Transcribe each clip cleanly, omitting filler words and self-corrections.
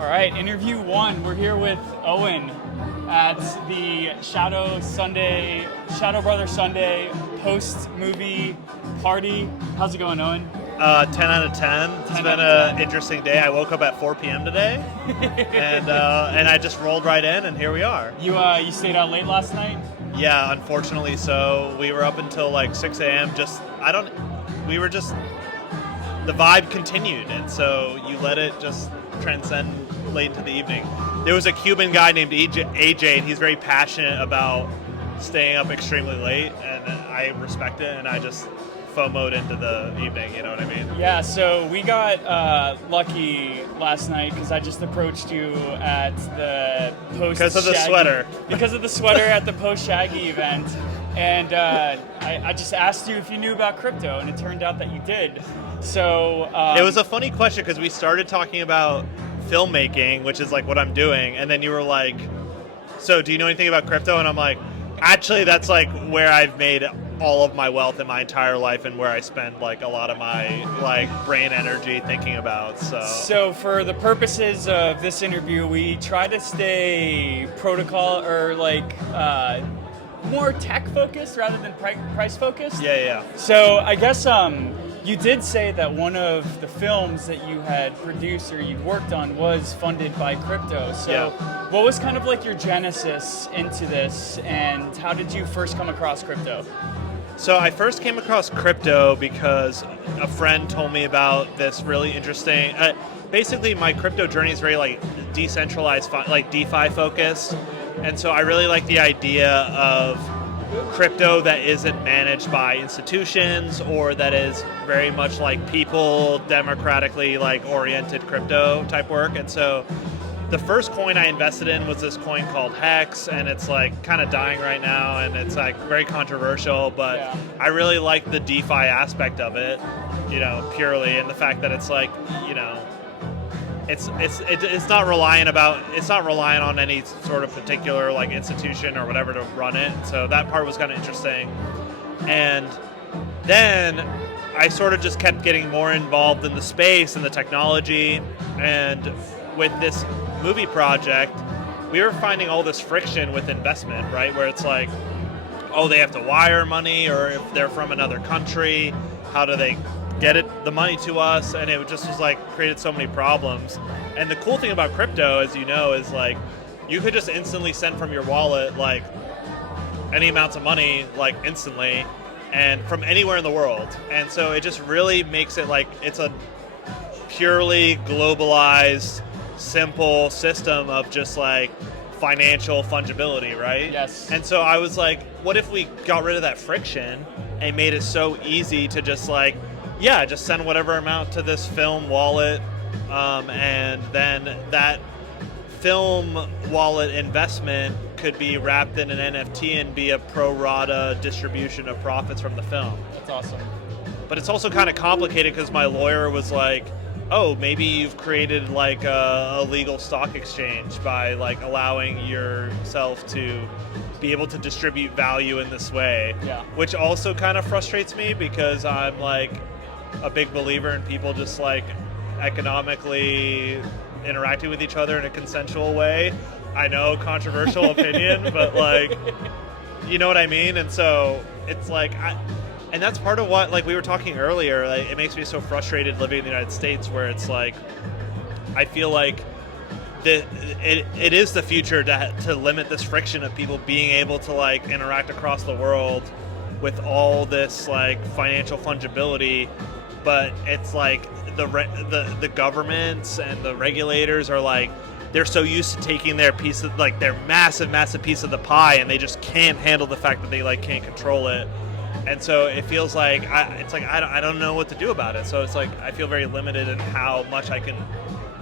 All right, interview one. We're here with Owen at the Shadow Brother Sunday post-movie party. How's it going, Owen? 10 out of 10. It's been an interesting day. I woke up at 4 p.m. today, and I just rolled right in, and here we are. You stayed out late last night? Yeah, unfortunately so. We were up until like 6 a.m. The vibe continued, and so you let it just transcend late into the evening. There was a Cuban guy named AJ, and he's very passionate about staying up extremely late, and I respect it, and I just FOMO'd into the evening, you know what I mean? Yeah, so we got lucky last night because I just approached you at the post Because of the sweater. Because of the sweater at the post-Shaggy event. And I just asked you if you knew about crypto, and it turned out that you did. So it was a funny question because we started talking about filmmaking, which is like what I'm doing, and then you were like, so do you know anything about crypto? And I'm like, actually, that's like where I've made all of my wealth in my entire life and where I spend like a lot of my like brain energy thinking about. So for the purposes of this interview, we try to stay protocol or like more tech focused rather than price focused. Yeah. So I guess you did say that one of the films that you had produced or you worked on was funded by crypto. So yeah. What was kind of like your genesis into this, and how did you first come across crypto? So I first came across crypto because a friend told me about this really interesting. Basically, my crypto journey is very like decentralized, like DeFi focused, and so I really like the idea of crypto that isn't managed by institutions or that is very much like people democratically like oriented crypto type work. And so the first coin I invested in was this coin called Hex, and it's like kind of dying right now, and it's like very controversial, but yeah. I really like the DeFi aspect of it, purely, and the fact that it's like, it's not reliant on any sort of particular like institution or whatever to run it. So that part was kind of interesting. And then I sort of just kept getting more involved in the space and the technology. And with this movie project, we were finding all this friction with investment, right? Where it's like, oh, they have to wire money, or if they're from another country, how do they get the money to us? And it just was like created so many problems. And the cool thing about crypto, as you know, is like you could just instantly send from your wallet like any amounts of money like instantly and from anywhere in the world. And so it just really makes it like it's a purely globalized, simple system of just like financial fungibility, right? Yes. And so I was like, what if we got rid of that friction and made it so easy to just like, yeah, just send whatever amount to this film wallet, and then that film wallet investment could be wrapped in an NFT and be a pro rata distribution of profits from the film. That's awesome. But it's also kind of complicated because my lawyer was like, oh, maybe you've created like a legal stock exchange by like allowing yourself to be able to distribute value in this way. Yeah. Which also kind of frustrates me because I'm like a big believer in people just like economically interacting with each other in a consensual way. I know, controversial opinion, but like, you know what I mean? And so it's like, and that's part of what, like we were talking earlier, like, it makes me so frustrated living in the United States, where it's like, I feel like it is the future to limit this friction of people being able to like interact across the world with all this like financial fungibility. But it's like the governments and the regulators are like, they're so used to taking their piece of like their massive piece of the pie, and they just can't handle the fact that they like can't control it. And so it feels like I don't know what to do about it. So it's like I feel very limited in how much I can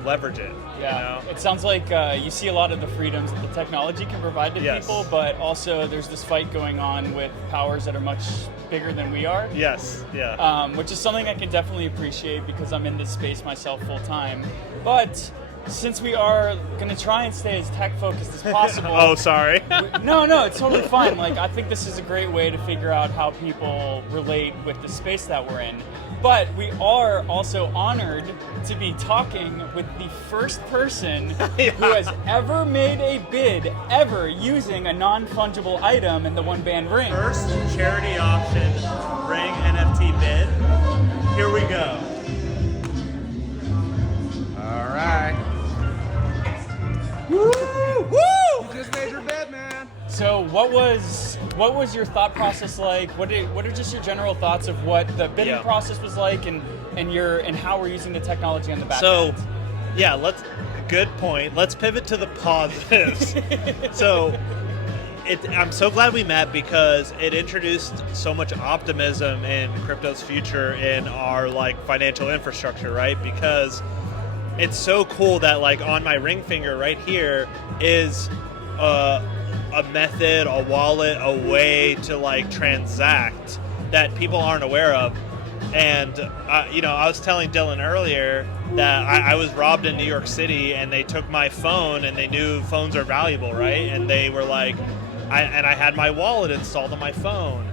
leverage it. Yeah, it sounds like you see a lot of the freedoms that the technology can provide to yes. people, but also there's this fight going on with powers that are much bigger than we are. Yes, yeah. Which is something I can definitely appreciate because I'm in this space myself full time. But since we are going to try and stay as tech focused as possible. Oh, sorry. No, it's totally fine. Like, I think this is a great way to figure out how people relate with the space that we're in. But we are also honored to be talking with the first person who has ever made a bid ever using a non-fungible item in the OneBand ring. First charity auction ring NFT bid. Here we go. All right. Woo! Woo! You just made your bed, man. So what was your thought process like? What are just your general thoughts of what the bidding process was like, and how we're using the technology on the back So, end? yeah, good point. Let's pivot to the positives. So, I'm so glad we met because it introduced so much optimism in crypto's future in our like financial infrastructure, right? Because it's so cool that like on my ring finger right here is a method, a wallet, a way to like transact that people aren't aware of. And I was telling Dylan earlier that I was robbed in New York City, and they took my phone, and they knew phones are valuable, right? And they were like, I had my wallet installed on my phone,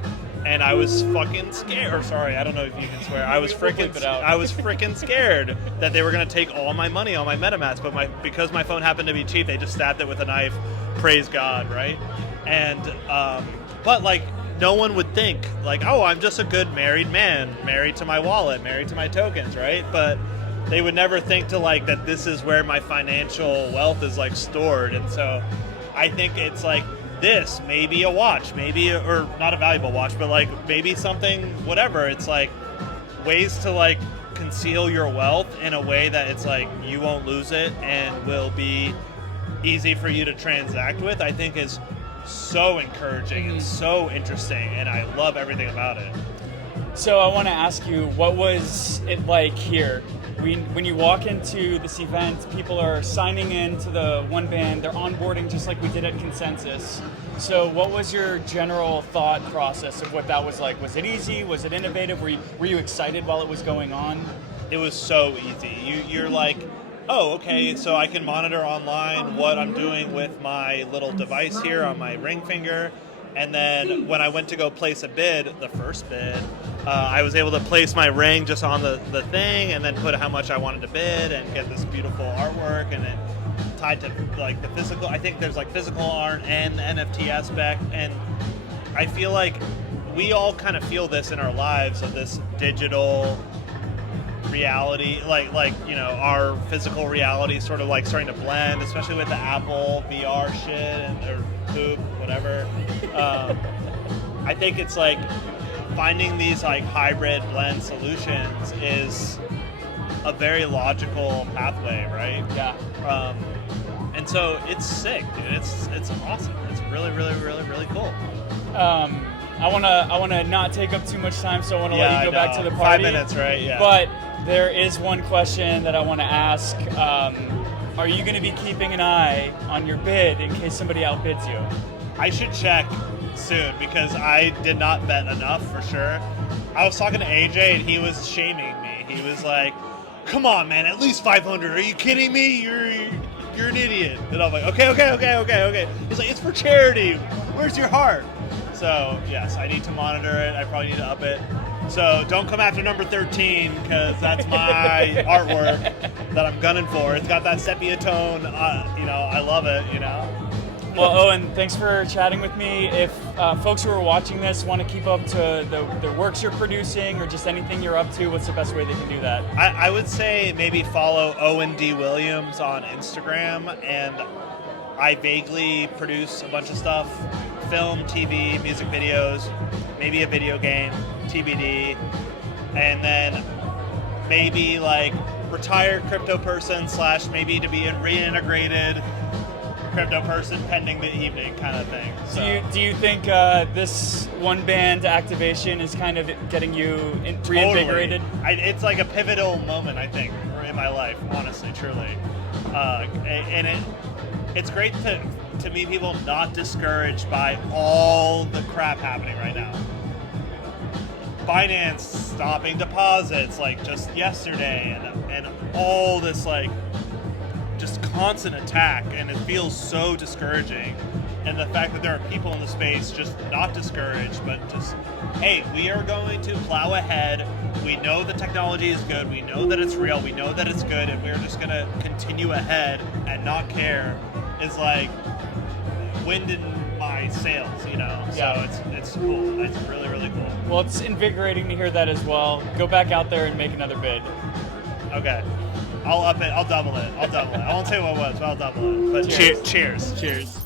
and I was fucking scared. Or sorry, I don't know if you can swear. I was freaking scared that they were gonna take all my money on my MetaMask, but because my phone happened to be cheap, they just stabbed it with a knife. Praise God, right? And but like no one would think like, oh, I'm just a good married man, married to my wallet, married to my tokens, right? But they would never think to like that this is where my financial wealth is like stored. And so I think it's like this, maybe a watch, or not a valuable watch, but like maybe something, whatever. It's like ways to like conceal your wealth in a way that it's like you won't lose it and will be easy for you to transact with, I think is so encouraging and so interesting, and I love everything about it. So I want to ask you, what was it like here? When you walk into this event, people are signing in to the OneBand, they're onboarding just like we did at Consensus. So what was your general thought process of what that was like? Was it easy? Was it innovative? Were you excited while it was going on? It was so easy. You're like, oh, okay, so I can monitor online what I'm doing with my little device here on my ring finger. And then when I went to go place a bid, the first bid, I was able to place my ring just on the thing and then put how much I wanted to bid and get this beautiful artwork, and then tied to like the physical. I think there's like physical art and NFT aspect. And I feel like we all kind of feel this in our lives of this digital reality, like our physical reality sort of like starting to blend, especially with the Apple VR shit or poop, whatever. I think it's like finding these like hybrid blend solutions is a very logical pathway, right? Yeah. And so it's sick, dude. It's awesome. It's really, really, really, really cool. I wanna not take up too much time, so I wanna let you go back to the party. 5 minutes, right? Yeah. But there is one question that I want to ask. Are you going to be keeping an eye on your bid in case somebody outbids you? I should check soon because I did not bet enough for sure. I was talking to AJ and he was shaming me. He was like, "Come on, man, at least 500. Are you kidding me? You're an idiot." And I'm like, okay. He's like, "It's for charity. Where's your heart?" So yes, I need to monitor it. I probably need to up it. So don't come after number 13 because that's my artwork that I'm gunning for. It's got that sepia tone. I love it. Well, Owen, thanks for chatting with me. If folks who are watching this want to keep up to the works you're producing or just anything you're up to, what's the best way they can do that? I would say maybe follow Owen D. Williams on Instagram, and I vaguely produce a bunch of stuff. Film, TV, music videos, maybe a video game, TBD, and then maybe like retired crypto person / maybe to be a reintegrated crypto person pending the evening kind of thing. So. Do you think this OneBand activation is kind of getting you reinvigorated? Totally. It's like a pivotal moment, I think, in my life, honestly, truly. And it's great to meet people not discouraged by all the crap happening right now. Binance stopping deposits like just yesterday, and all this like just constant attack, and it feels so discouraging. and the fact that there are people in the space just not discouraged, but just, hey, we are going to plow ahead. We know the technology is good. We know that it's real. We know that it's good, and we're just going to continue ahead and not care is like wind in my sails, you know? Yeah. So it's cool. It's really, really cool. Well, it's invigorating to hear that as well. Go back out there and make another bid. Okay. I'll up it. I'll double it. I won't say what it was, but I'll double it. But Cheers. cheers. Cheers.